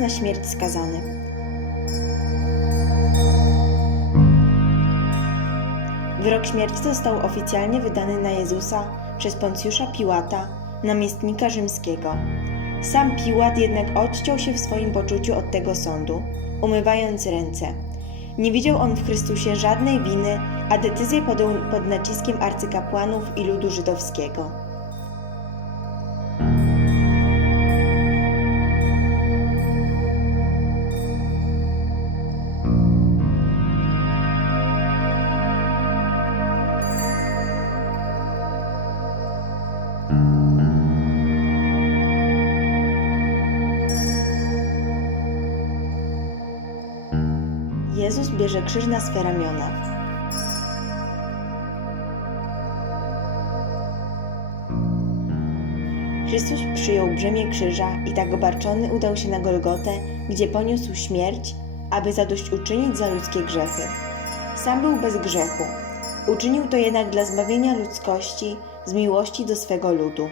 na śmierć skazany. Wyrok śmierci został oficjalnie wydany na Jezusa przez Poncjusza Piłata, namiestnika rzymskiego. Sam Piłat jednak odciął się w swoim poczuciu od tego sądu, umywając ręce. Nie widział on w Chrystusie żadnej winy, a decyzję podjął pod naciskiem arcykapłanów i ludu żydowskiego. Bierze krzyż na swe ramiona. Chrystus przyjął brzemię krzyża i tak obarczony udał się na Golgotę, gdzie poniósł śmierć, aby zadośćuczynić za ludzkie grzechy. Sam był bez grzechu. Uczynił to jednak dla zbawienia ludzkości z miłości do swego ludu.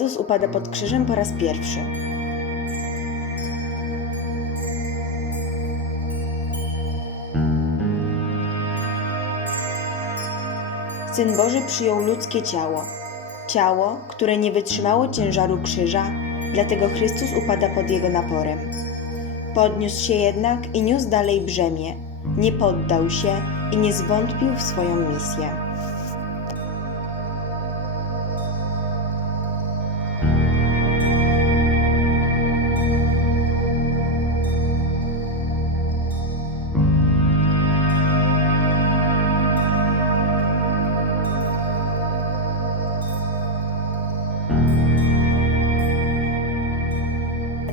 Jezus upada pod krzyżem po raz pierwszy. Syn Boży przyjął ludzkie ciało. Ciało, które nie wytrzymało ciężaru krzyża, dlatego Chrystus upada pod jego naporem. Podniósł się jednak i niósł dalej brzemię. Nie poddał się i nie zwątpił w swoją misję.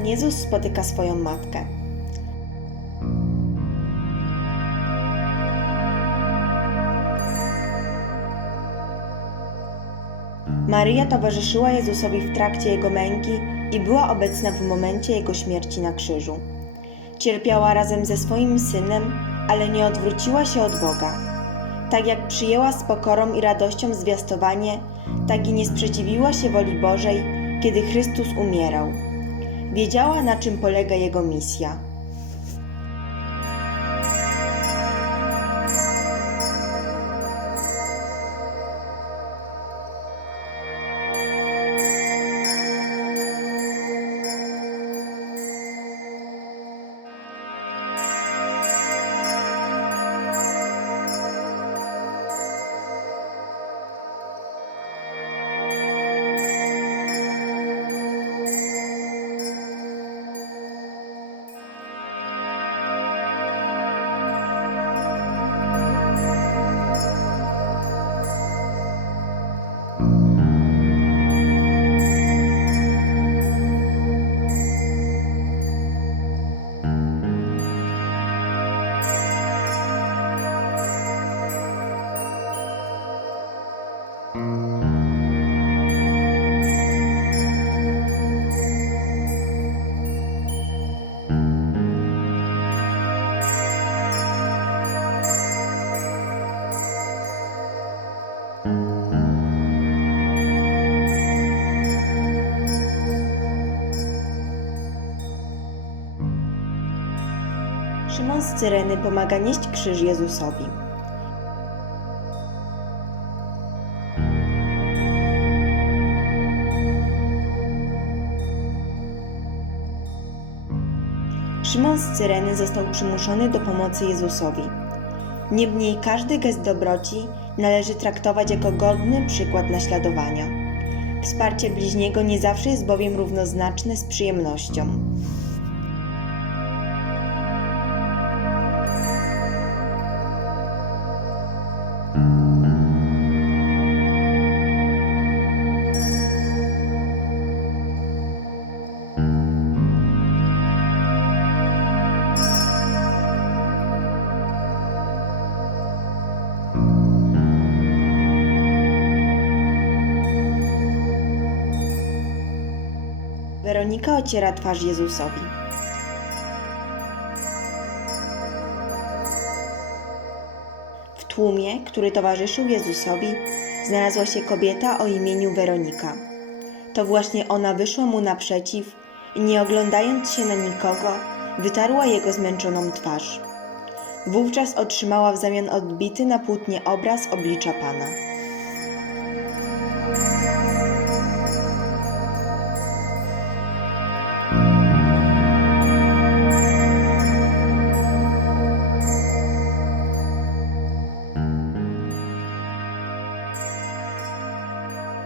Jezus spotyka swoją matkę. Maryja towarzyszyła Jezusowi w trakcie jego męki i była obecna w momencie jego śmierci na krzyżu. Cierpiała razem ze swoim synem, ale nie odwróciła się od Boga. Tak jak przyjęła z pokorą i radością zwiastowanie, tak i nie sprzeciwiła się woli Bożej, kiedy Chrystus umierał. Wiedziała, na czym polega jego misja. Szymon z Cyreny pomaga nieść krzyż Jezusowi. Szymon z Cyreny został przymuszony do pomocy Jezusowi. Niemniej każdy gest dobroci należy traktować jako godny przykład naśladowania. Wsparcie bliźniego nie zawsze jest bowiem równoznaczne z przyjemnością. Weronika ociera twarz Jezusowi. W tłumie, który towarzyszył Jezusowi, znalazła się kobieta o imieniu Weronika. To właśnie ona wyszła mu naprzeciw i nie oglądając się na nikogo, wytarła jego zmęczoną twarz. Wówczas otrzymała w zamian odbity na płótnie obraz oblicza Pana.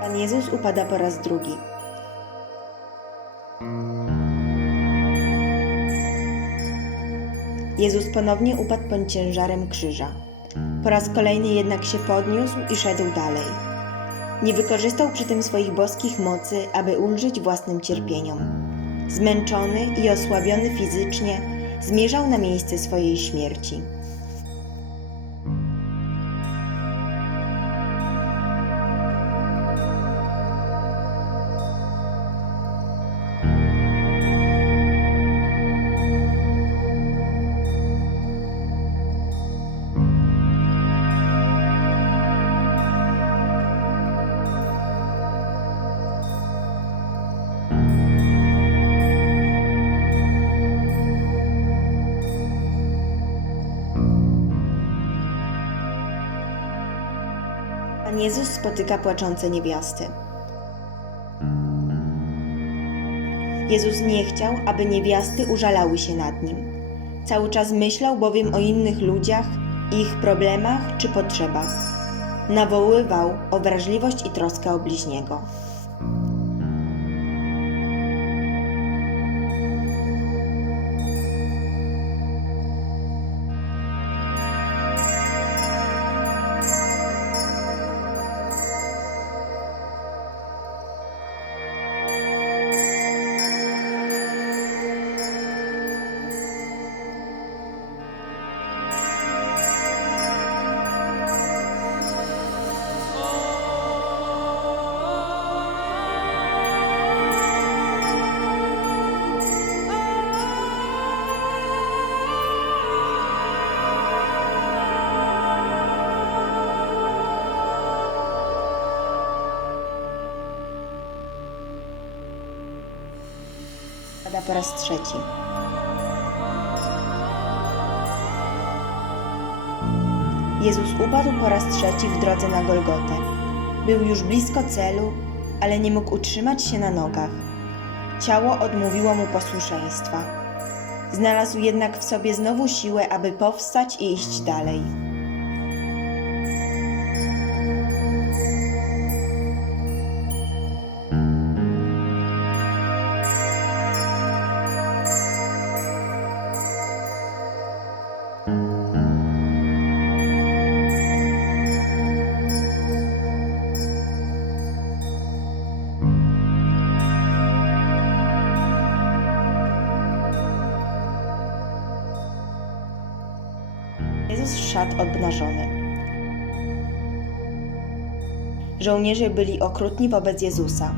Pan Jezus upada po raz drugi. Jezus ponownie upadł pod ciężarem krzyża. Po raz kolejny jednak się podniósł i szedł dalej. Nie wykorzystał przy tym swoich boskich mocy, aby ulżyć własnym cierpieniom. Zmęczony i osłabiony fizycznie, zmierzał na miejsce swojej śmierci. Pan Jezus spotyka płaczące niewiasty. Jezus nie chciał, aby niewiasty użalały się nad nim. Cały czas myślał bowiem o innych ludziach, ich problemach czy potrzebach. Nawoływał o wrażliwość i troskę o bliźniego. Po raz trzeci. Jezus upadł po raz trzeci w drodze na Golgotę. Był już blisko celu, ale nie mógł utrzymać się na nogach. Ciało odmówiło mu posłuszeństwa. Znalazł jednak w sobie znowu siłę, aby powstać i iść dalej. Obnażony. Żołnierze byli okrutni wobec Jezusa.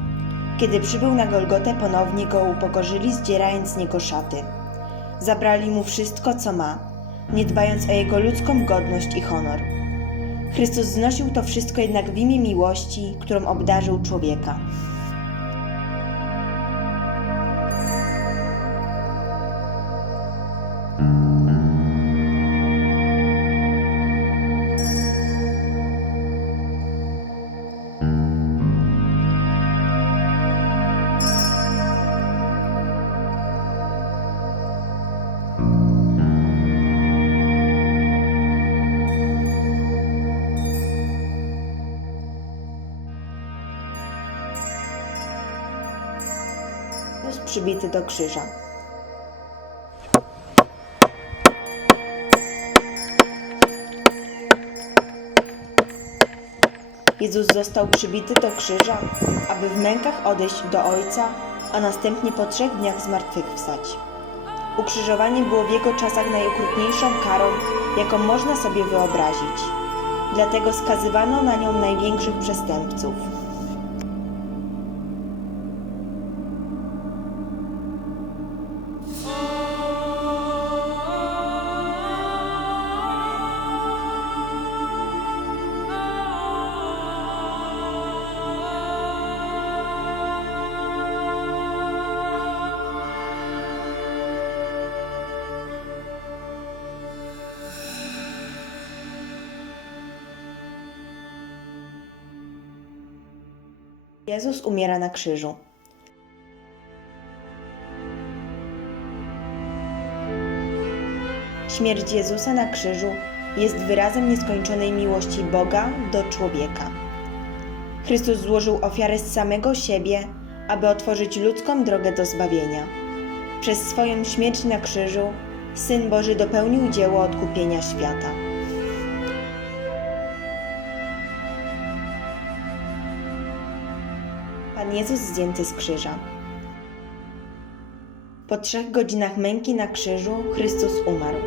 Kiedy przybył na Golgotę, ponownie go upokorzyli, zdzierając z niego szaty. Zabrali mu wszystko, co ma, nie dbając o jego ludzką godność i honor. Chrystus znosił to wszystko jednak w imię miłości, którą obdarzył człowieka. Przybity do krzyża. Jezus został przybity do krzyża, aby w mękach odejść do Ojca, a następnie po trzech dniach zmartwychwstać. Ukrzyżowanie było w jego czasach najokrutniejszą karą, jaką można sobie wyobrazić. Dlatego skazywano na nią największych przestępców. Jezus umiera na krzyżu. Śmierć Jezusa na krzyżu jest wyrazem nieskończonej miłości Boga do człowieka. Chrystus złożył ofiarę z samego siebie, aby otworzyć ludzką drogę do zbawienia. Przez swoją śmierć na krzyżu Syn Boży dopełnił dzieło odkupienia świata. Jezus zdjęty z krzyża. Po trzech godzinach męki na krzyżu Chrystus umarł.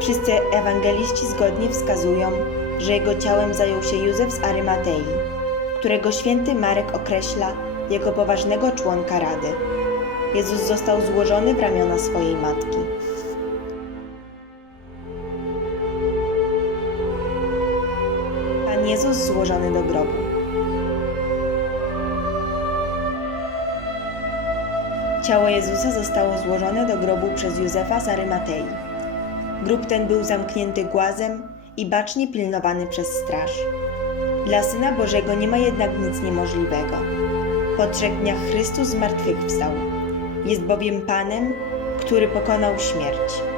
Wszyscy ewangeliści zgodnie wskazują, że jego ciałem zajął się Józef z Arymatei, którego święty Marek określa jako poważnego członka rady. Jezus został złożony w ramiona swojej matki. Pan Jezus złożony do grobu. Ciało Jezusa zostało złożone do grobu przez Józefa z Arymatei. Grób ten był zamknięty głazem i bacznie pilnowany przez straż. Dla Syna Bożego nie ma jednak nic niemożliwego. Po trzech dniach Chrystus zmartwychwstał. Jest bowiem Panem, który pokonał śmierć.